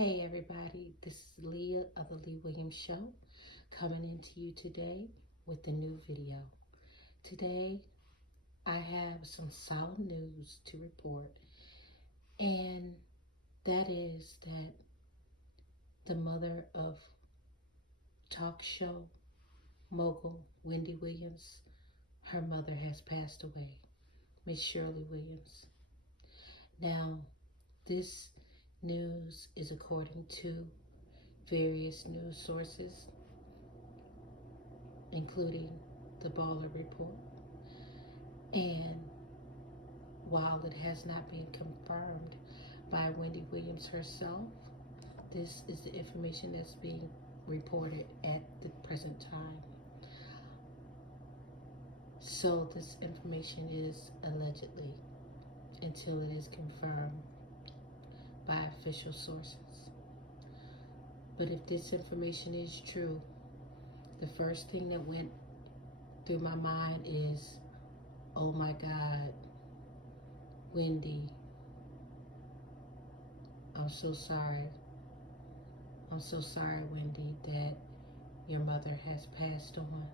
Hey everybody, this is Leah of the Lee Williams Show coming into you today with a new video. Today I have some solemn news to report, and that is that the mother of talk show mogul Wendy Williams, her mother has passed away, Miss Shirley Williams. Now, this news is according to various news sources, including the Baller Report. And while it has not been confirmed by Wendy Williams herself, this is the information that's being reported at the present time. So this information is allegedly until it is confirmed by official sources. But if this information is true, the first thing that went through my mind is, oh my God, Wendy, I'm so sorry. I'm so sorry, Wendy, that your mother has passed on.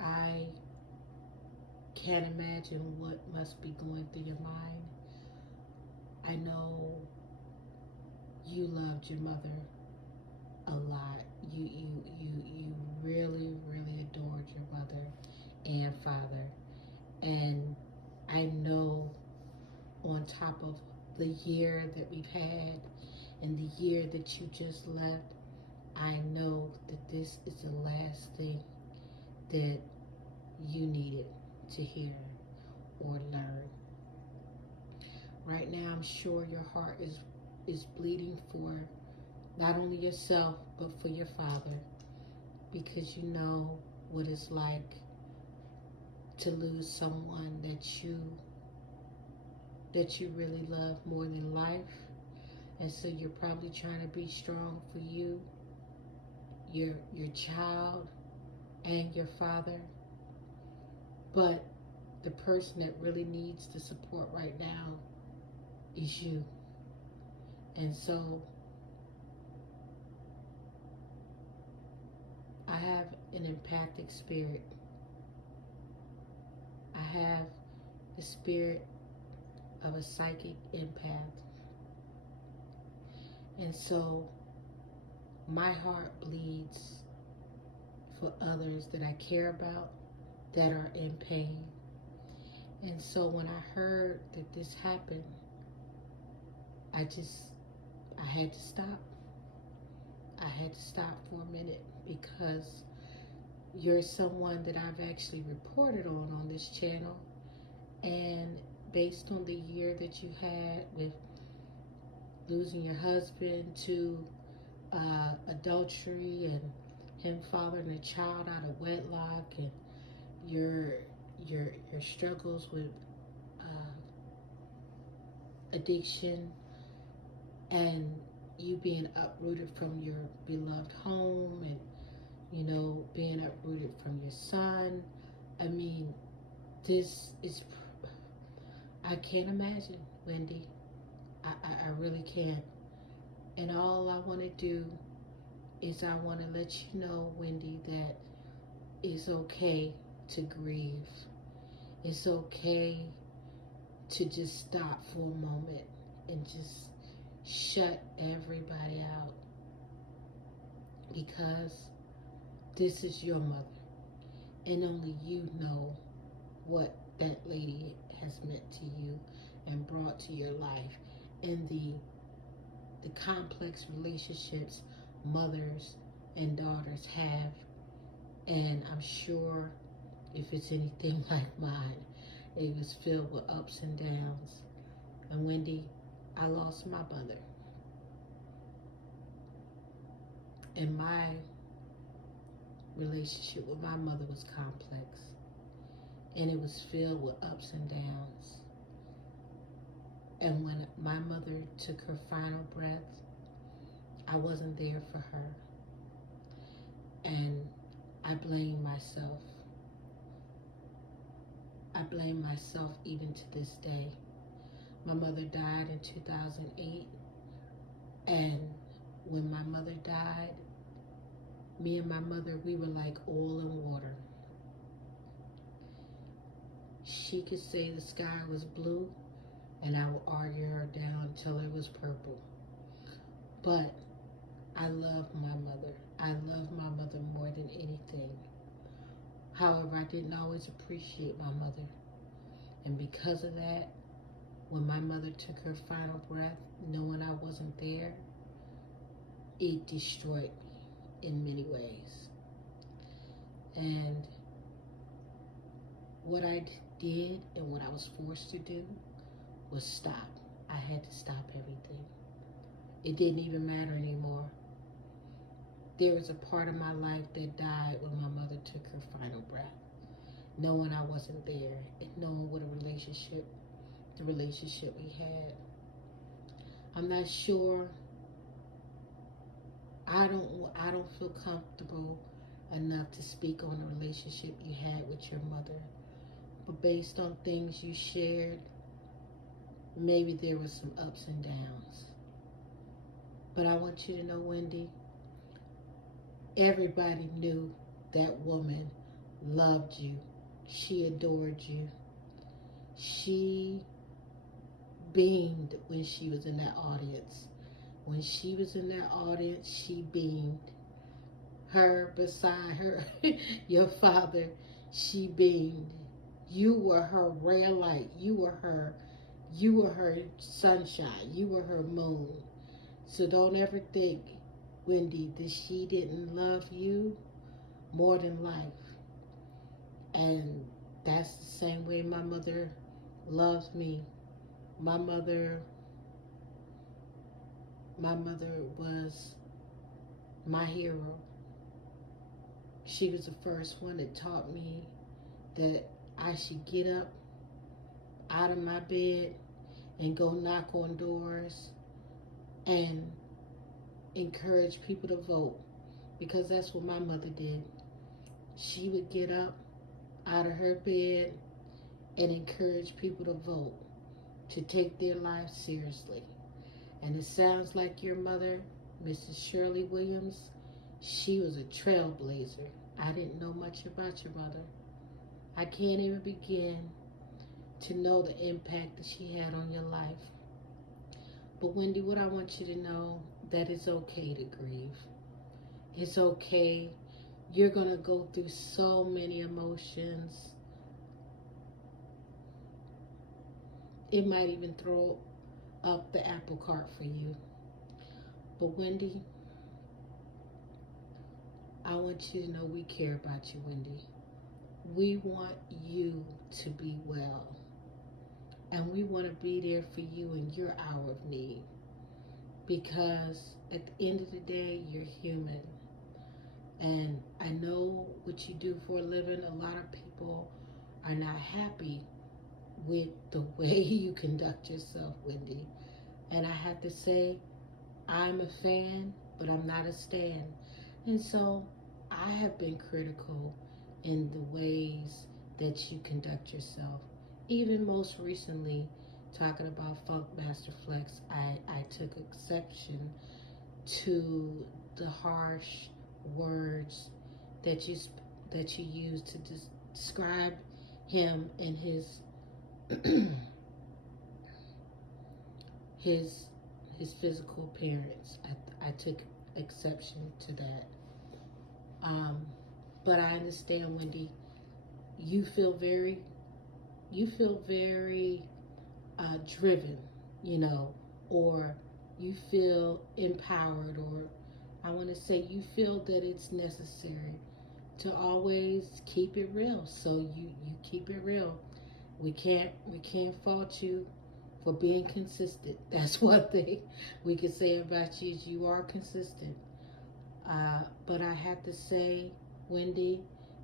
I can't imagine what must be going through your mind. I know you loved your mother a lot. You really, really adored your mother and father. And I know on top of the year that we've had and the year that you just left, I know that this is the last thing that you needed to hear or learn. Right now, I'm sure your heart is bleeding for not only yourself, but for your father, because you know what it's like to lose someone that you really love more than life. And so you're probably trying to be strong for you, your child, and your father. But the person that really needs the support right now is you. And so I have an empathic spirit. I have the spirit of a psychic empath. And so my heart bleeds for others that I care about that are in pain. And so when I heard that this happened, I had to stop. I had to stop for a minute, because you're someone that I've actually reported on this channel. And based on the year that you had with losing your husband to adultery and him fathering a child out of wedlock, and your struggles with addiction, and you being uprooted from your beloved home, and being uprooted from your son. I mean, this is, I can't imagine, Wendy. I really can't. And all I want to do is I want to let you know, Wendy, that it's okay to grieve. It's okay to just stop for a moment and just shut everybody out, because this is your mother, and only you know what that lady has meant to you and brought to your life, and the complex relationships mothers and daughters have. And I'm sure if it's anything like mine, it was filled with ups and downs. And Wendy, I lost my mother, and my relationship with my mother was complex, and it was filled with ups and downs. And when my mother took her final breath, I wasn't there for her, and I blame myself. I blame myself even to this day. My mother died in 2008 And when my mother died, me and my mother, we were like oil and water. She could say the sky was blue, and I would argue her down until it was purple. But I love my mother. I love my mother more than anything. However, I didn't always appreciate my mother. And because of that, when my mother took her final breath, knowing I wasn't there, it destroyed me in many ways. And what I did and what I was forced to do was stop. I had to stop everything. It didn't even matter anymore. There was a part of my life that died when my mother took her final breath, knowing I wasn't there and knowing what the relationship we had. I'm not sure. I don't feel comfortable enough to speak on the relationship you had with your mother. But based on things you shared, maybe there was some ups and downs. But I want you to know, Wendy, everybody knew that woman loved you. She adored you. She beamed when she was in that audience. When she was in that audience, she beamed. Her beside her, your father, she beamed. You were her ray of light. You were her sunshine. You were her moon. So don't ever think, Wendy, that she didn't love you more than life. And that's the same way my mother loves me. My mother was my hero. She was the first one that taught me that I should get up out of my bed and go knock on doors and encourage people to vote, because that's what my mother did. She would get up out of her bed and encourage people to vote, to take their lives seriously. And it sounds like your mother, Mrs. Shirley Williams, she was a trailblazer. I didn't know much about your mother. I can't even begin to know the impact that she had on your life. But Wendy, what I want you to know, that it's okay to grieve. It's okay. You're going to go through so many emotions. It might even throw up the apple cart for you. But Wendy, I want you to know we care about you, Wendy. We want you to be well. And we want to be there for you in your hour of need. Because at the end of the day, you're human. And I know what you do for a living. A lot of people are not happy with the way you conduct yourself, Wendy. And I have to say, I'm a fan, but I'm not a stan. And so I have been critical in the ways that you conduct yourself. Even most recently, talking about Funk Master Flex, I took exception to the harsh words that you used to describe him and his his physical appearance. I took exception to that. But I understand, Wendy, you feel very driven, or you feel empowered, or I want to say you feel that it's necessary to always keep it real. So you keep it real. We can't fault you for being consistent. That's one thing we can say about you, is you are consistent. But I have to say, Wendy,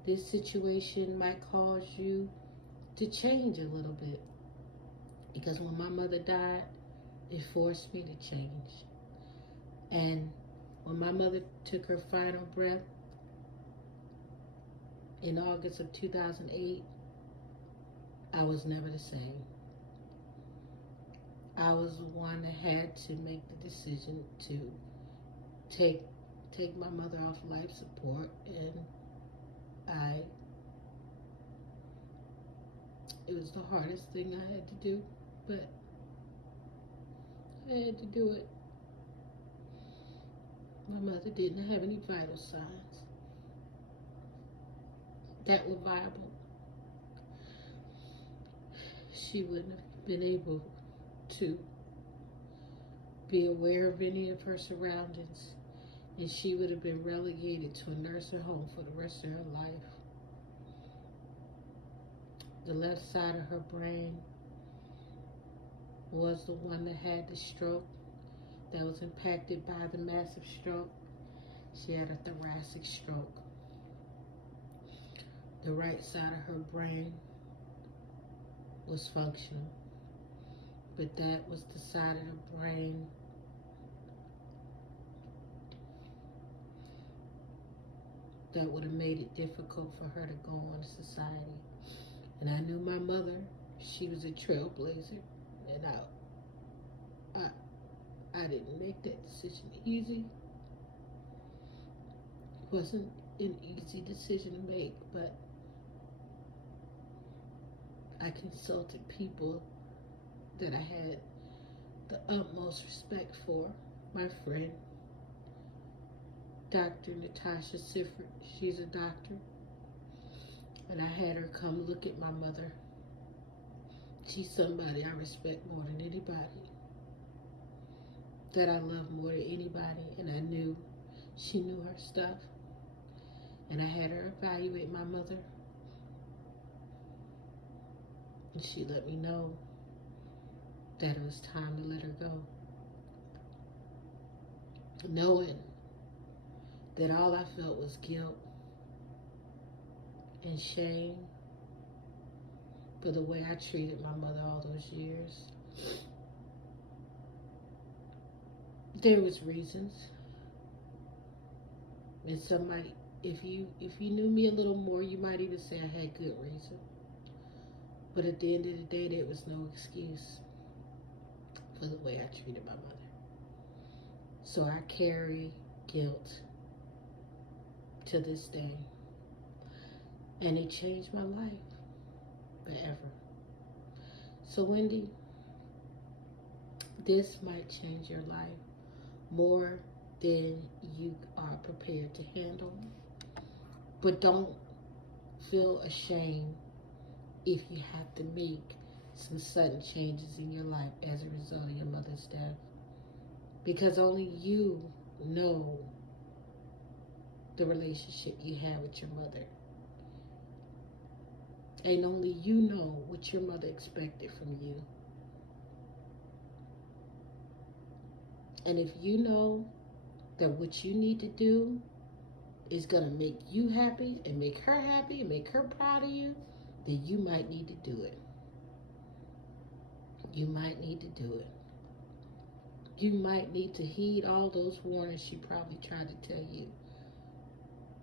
this situation might cause you to change a little bit. Because when my mother died, it forced me to change. And when my mother took her final breath in August of 2008, I was never the same. I was the one that had to make the decision to take my mother off life support, and it was the hardest thing I had to do, but I had to do it. My mother didn't have any vital signs that were viable. She wouldn't have been able to be aware of any of her surroundings, and she would have been relegated to a nursing home for the rest of her life. The left side of her brain was the one that had the stroke, that was impacted by the massive stroke. She had a thoracic stroke. The right side of her brain was functional, but that was the side of the brain that would have made it difficult for her to go on in society. And I knew my mother, she was a trailblazer, and I didn't make that decision easy. It wasn't an easy decision to make, but I consulted people that I had the utmost respect for. My friend, Dr. Natasha Sifford, she's a doctor, and I had her come look at my mother. She's somebody I respect more than anybody, that I love more than anybody, and I knew she knew her stuff. And I had her evaluate my mother, and she let me know that it was time to let her go, knowing that all I felt was guilt and shame for the way I treated my mother all those years. There was reasons, and somebody, if you knew me a little more, you might even say I had good reason. But at the end of the day, there was no excuse for the way I treated my mother. So I carry guilt to this day, and it changed my life forever. So Wendy, this might change your life more than you are prepared to handle. But don't feel ashamed if you have to make some sudden changes in your life as a result of your mother's death. Because only you know the relationship you have with your mother. And only you know what your mother expected from you. And if you know that what you need to do is going to make you happy and make her proud of you, then you might need to do it. You might need to do it. You might need to heed all those warnings she probably tried to tell you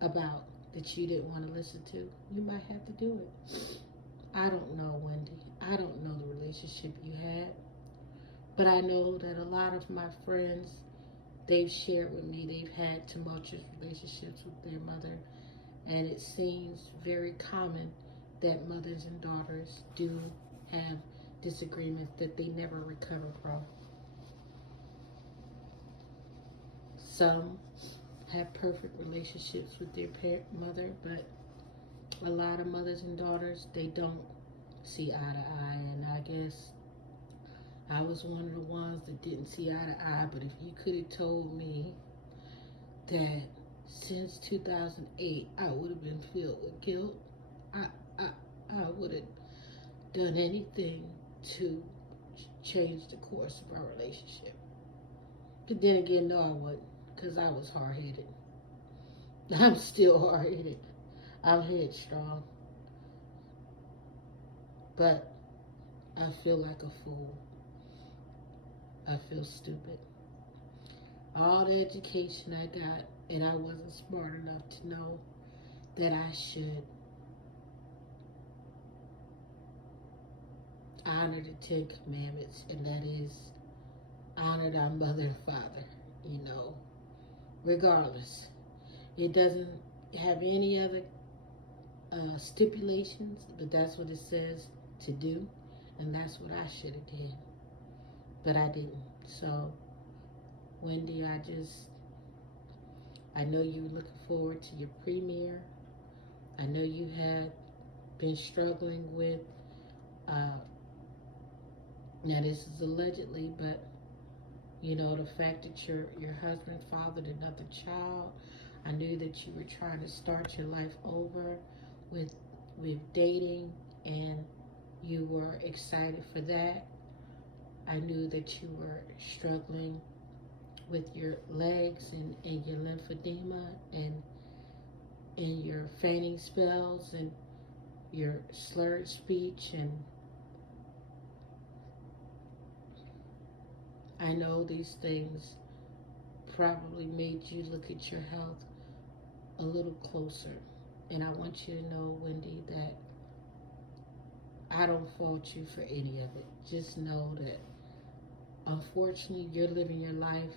about that you didn't want to listen to. You might have to do it. I don't know, Wendy. I don't know the relationship you had. But I know that a lot of my friends, they've shared with me they've had tumultuous relationships with their mother. And it seems very common that mothers and daughters do have disagreements that they never recover from. Some have perfect relationships with their mother, but a lot of mothers and daughters, they don't see eye to eye. And I guess I was one of the ones that didn't see eye to eye. But if you could have told me that since 2008 I would have been filled with guilt, I would have done anything to change the course of our relationship. But then again, no, I wouldn't, because I was hard-headed. I'm still hard-headed. I'm headstrong. But I feel like a fool. I feel stupid. All the education I got, and I wasn't smart enough to know that I should honor the 10 Commandments, and that is honor thy mother and father, you know, regardless. It doesn't have any other stipulations, but that's what it says to do, and that's what I should have did, but I didn't. So, Wendy, I know you were looking forward to your premiere. I know you had been struggling with, now this is allegedly, but you know, the fact that your husband fathered another child. I knew that you were trying to start your life over with dating, and you were excited for that. I knew that you were struggling with your legs and your lymphedema and your fainting spells and your slurred speech, and I know these things probably made you look at your health a little closer. And I want you to know, Wendy, that I don't fault you for any of it. Just know that unfortunately you're living your life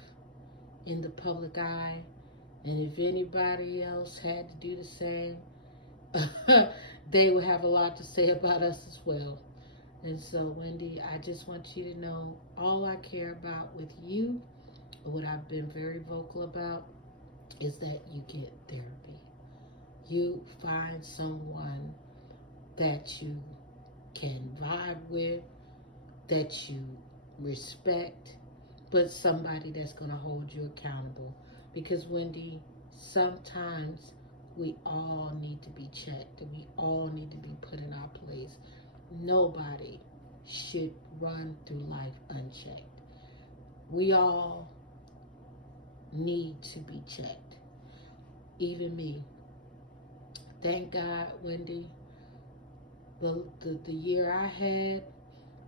in the public eye, and if anybody else had to do the same, they would have a lot to say about us as well. And so, Wendy, I just want you to know all I care about with you, what I've been very vocal about, is that you get therapy. You find someone that you can vibe with, that you respect, but somebody that's going to hold you accountable. Because, Wendy, sometimes we all need to be checked, and we all need to be put in our place. Nobody should run through life unchecked. We all need to be checked. Even me. Thank God, Wendy, the year I had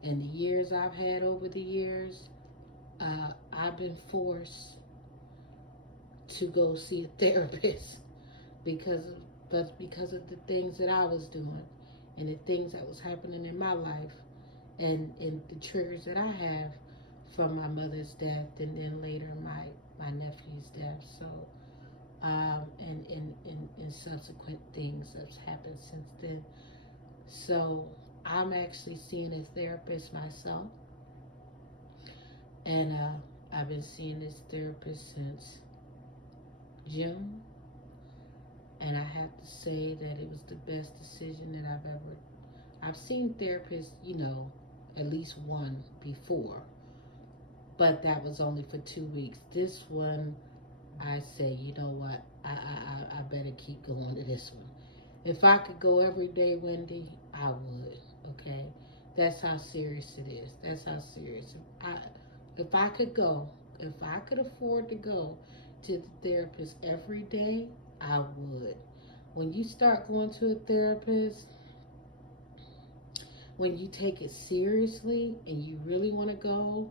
and the years I've had over the years, I've been forced to go see a therapist because of the things that I was doing and the things that was happening in my life, and the triggers that I have from my mother's death, and then later my nephew's death. So and subsequent things that's happened since then. So I'm actually seeing a therapist myself, and I've been seeing this therapist since June, and I have to say that it was the best decision that I've seen therapists, you know, at least one before, but that was only for 2 weeks. This one, I say, you know what, I better keep going to this one. If I could go every day, Wendy, I would, okay? That's how serious it is. That's how serious. If I could afford to go to the therapist every day, I would. When you start going to a therapist, when you take it seriously and you really want to go,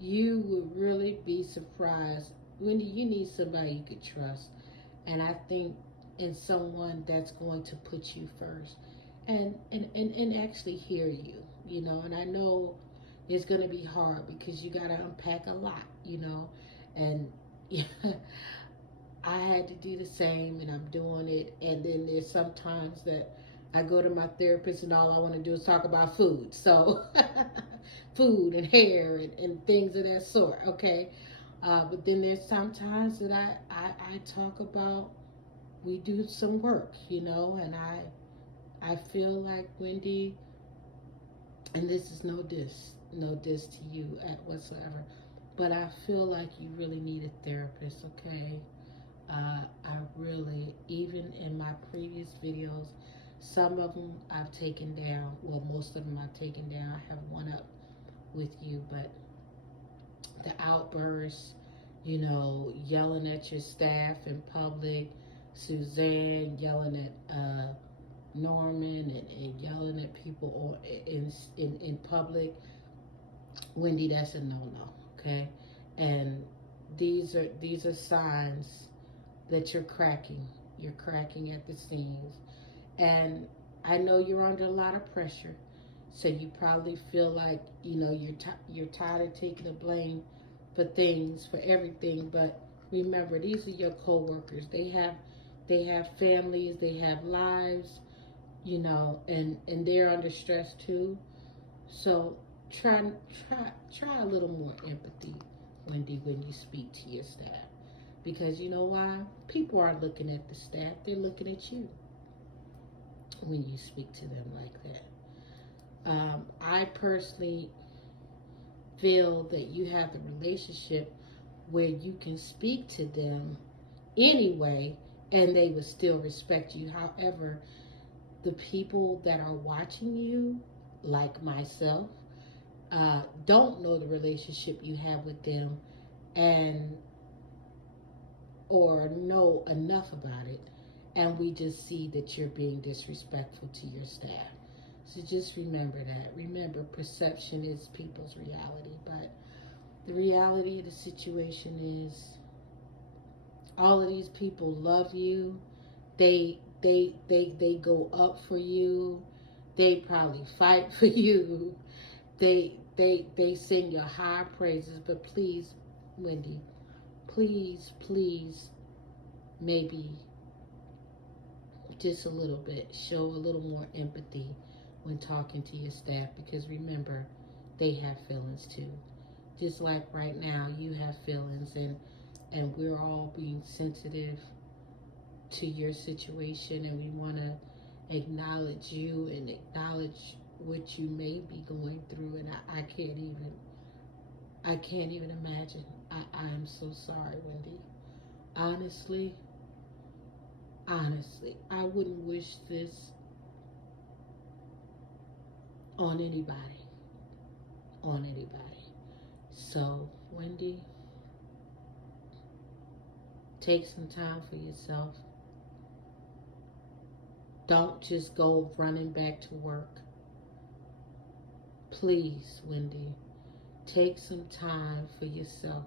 you would really be surprised. Wendy, you need somebody you could trust. And I think in someone that's going to put you first and actually hear you, you know. And I know it's going to be hard because you got to unpack a lot, you know. And yeah, I had to do the same, and I'm doing it. And then there's sometimes that I go to my therapist and all I want to do is talk about food. So food and hair and things of that sort, okay? But then there's sometimes that I talk about, we do some work, you know, and I feel like, Wendy, and this is no diss to you whatsoever, but I feel like you really need a therapist, okay? I really, even in my previous videos, some of them I've taken down, well, most of them I've taken down. I have one up with you, but the outbursts, you know, yelling at your staff in public, Suzanne yelling at Norman and yelling at people in public, Wendy, that's a no-no, okay? And these are signs that you're cracking at the seams. And I know you're under a lot of pressure, So you probably feel like, you're tired of taking the blame for things, for everything. But remember, these are your coworkers. They have families, they have lives, and they're under stress too. So try try a little more empathy, Wendy, when you speak to your staff. Because you know why? People aren't looking at the staff, they're looking at you when you speak to them like that. I personally feel that you have the relationship where you can speak to them anyway and they would still respect you. However, the people that are watching you, like myself, don't know the relationship you have with them and or know enough about it, and we just see that you're being disrespectful to your staff. So just remember that. Remember, perception is people's reality, but the reality of the situation is all of these people love you. They go up for you. They probably fight for you. They sing your high praises. But please, Wendy, please, maybe just a little bit, show a little more empathy when talking to your staff, because remember, they have feelings too. Just like right now, you have feelings, and we're all being sensitive to your situation, and we want to acknowledge you and acknowledge what you may be going through. And I can't even imagine. I am so sorry, Wendy. Honestly, I wouldn't wish this on anybody. On anybody. So, Wendy, take some time for yourself. Don't just go running back to work. Please, Wendy, take some time for yourself.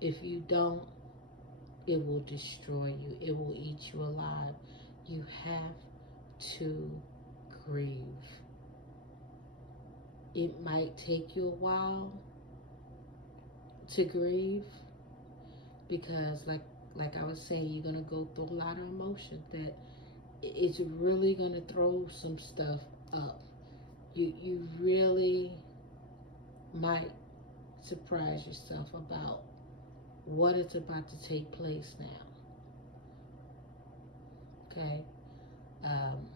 If you don't, it will destroy you. It will eat you alive. You have to grieve. It might take you a while to grieve because, like I was saying, you're gonna go through a lot of emotion that it's really gonna throw some stuff up. You really might surprise yourself about what is about to take place now. Okay, um,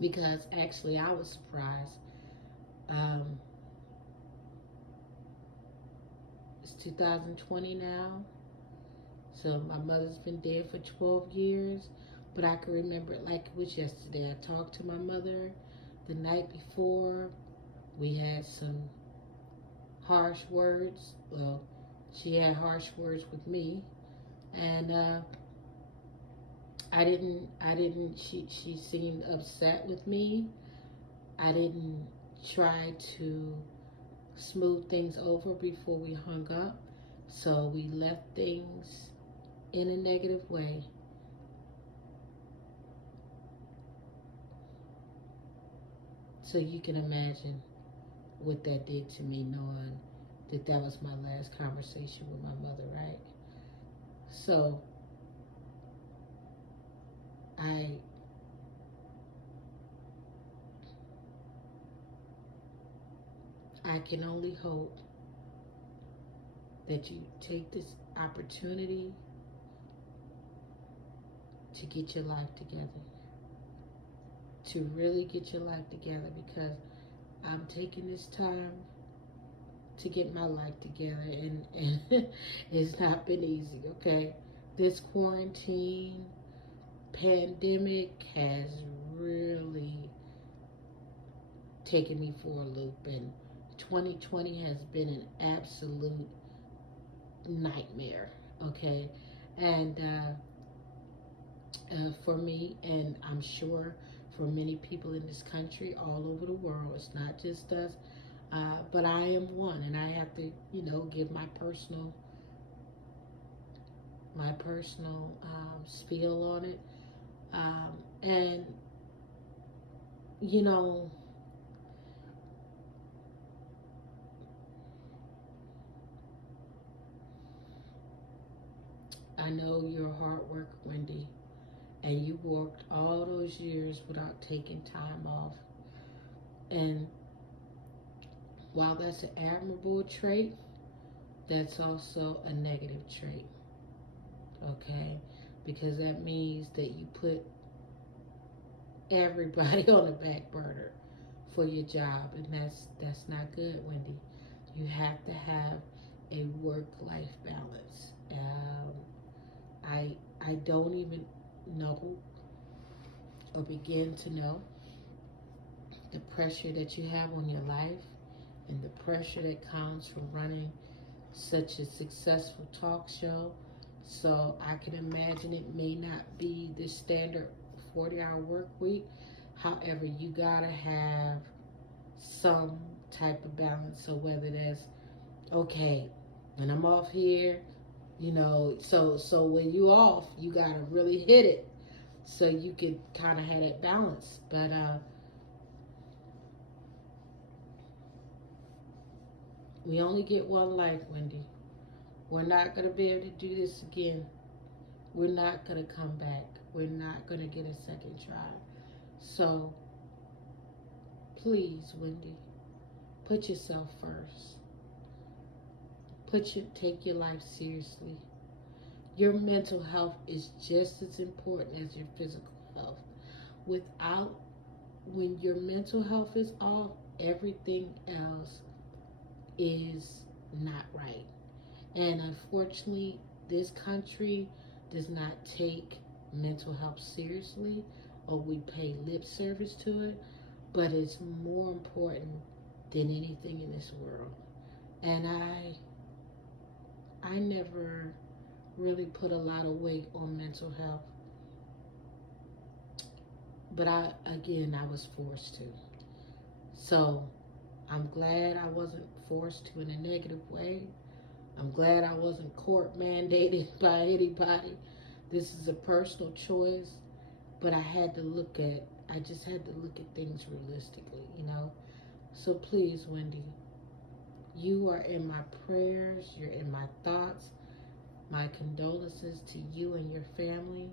because actually I was surprised. Um, it's 2020 now, so my mother's been dead for 12 years, but I can remember it like it was yesterday. I talked to my mother the night before. We had some harsh words. Well, she had harsh words with me, and she seemed upset with me. I didn't try to smooth things over before we hung up. So we left things in a negative way. So you can imagine what that did to me, knowing that that was my last conversation with my mother, right? So I I can only hope that you take this opportunity to get your life together, to really get your life together, because I'm taking this time to get my life together, and it's not been easy, okay? This quarantine pandemic has really taken me for a loop, and 2020 has been an absolute nightmare, okay? And for me, and I'm sure for many people in this country, all over the world, it's not just us, but I am one, and I have to, give my personal spiel on it. And you know, I know you're a hard worker, Wendy, and you worked all those years without taking time off. And while that's an admirable trait, that's also a negative trait, okay? Because that means that you put everybody on the back burner for your job, and that's not good, Wendy. You have to have a work-life balance. I don't even know or begin to know the pressure that you have on your life and the pressure that comes from running such a successful talk show. So I can imagine it may not be the standard 40-hour work week. However, you gotta have some type of balance. So whether that's okay, when I'm off here, so when you off, you gotta really hit it so you can kind of have that balance. But we only get one life, Wendy. We're not gonna be able to do this again. We're not gonna come back. We're not gonna get a second try. So please, Wendy, put yourself first. Take your life seriously. Your mental health is just as important as your physical health. Without When your mental health is off, everything else is not right. And unfortunately, this country does not take mental health seriously, or we pay lip service to it, but it's more important than anything in this world. And I never really put a lot of weight on mental health, but I was forced to. So I'm glad I wasn't forced to in a negative way. I'm glad I wasn't court mandated by anybody. This is a personal choice, but I just had to look at things realistically. So please, Wendy, you are in my prayers, you're in my thoughts. My condolences to you and your family.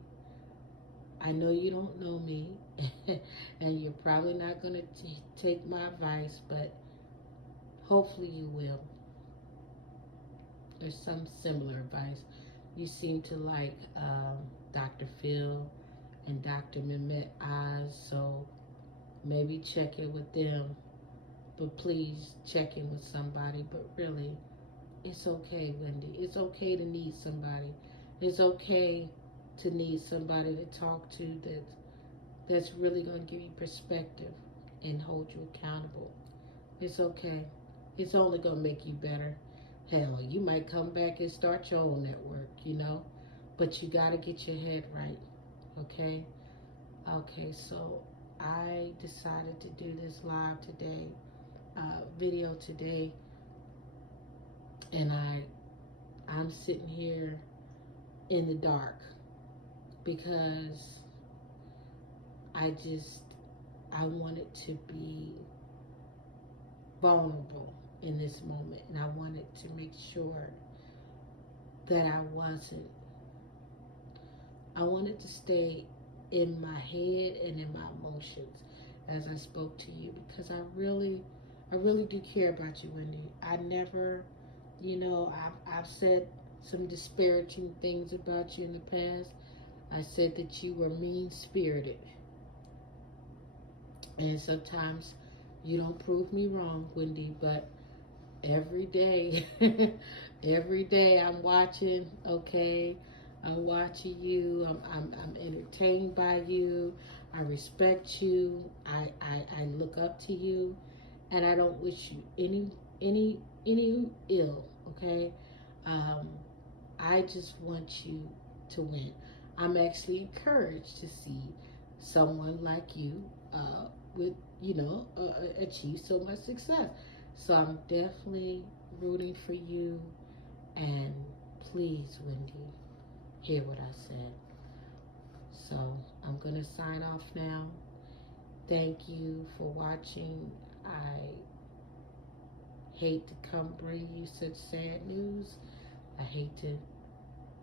I know you don't know me, and you're probably not going to take my advice, but hopefully you will. There's some similar advice. You seem to like Dr. Phil and Dr. Mehmet Oz, so maybe check in with them. But please check in with somebody. But really, it's okay, Wendy. It's okay to need somebody. It's okay to need somebody to talk to that's really going to give you perspective and hold you accountable. It's okay. It's only going to make you better. Hell, you might come back and start your own network. But you got to get your head right, okay? Okay, so I decided to do this live today, video today, and I'm sitting here in the dark because I wanted to be vulnerable in this moment, and I wanted to make sure that I wanted to stay in my head and in my emotions as I spoke to you, because I really do care about you, Wendy. I never, I've said some disparaging things about you in the past. I said that you were mean-spirited. And sometimes you don't prove me wrong, Wendy, but every day, every day I'm watching, okay? I'm watching you. I'm entertained by you. I respect you. I look up to you, and I don't wish you any ill, okay? I just want you to win. I'm actually encouraged to see someone like you with achieve so much success. So I'm definitely rooting for you, and please, Wendy, hear what I said. So I'm gonna sign off now, Thank you for watching. I hate to come bring you such sad news. I hate to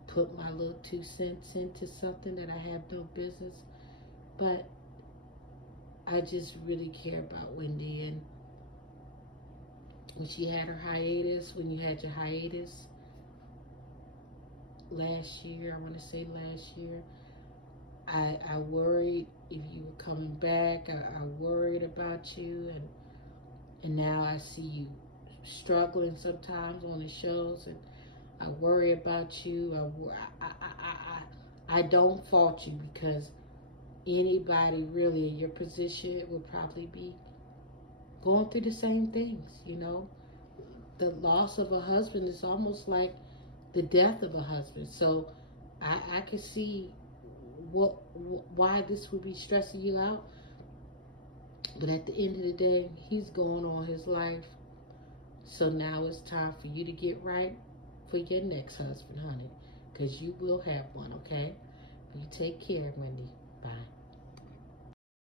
put my little 2 cents into something that I have no business. But I just really care about Wendy. And when she had her hiatus, when you had your hiatus last year, I want to say last year, I worried if you were coming back. I worried about you, and now I see you struggling sometimes on the shows, and I worry about you. I don't fault you, because anybody really in your position will probably be going through the same things. You know, the loss of a husband is almost like the death of a husband. So I can see why this would be stressing you out. But at the end of the day, he's going on his life. So now it's time for you to get right for your next husband, honey. Because you will have one, okay? You take care, Wendy.